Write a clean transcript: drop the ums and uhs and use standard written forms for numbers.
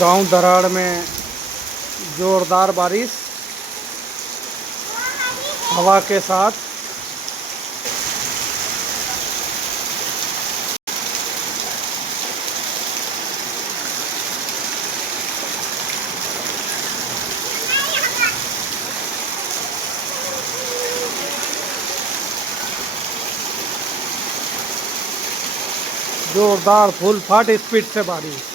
गांव दराड़ में जोरदार बारिश हवा के साथ। जोरदार फुल फाट स्पीड से बारिश।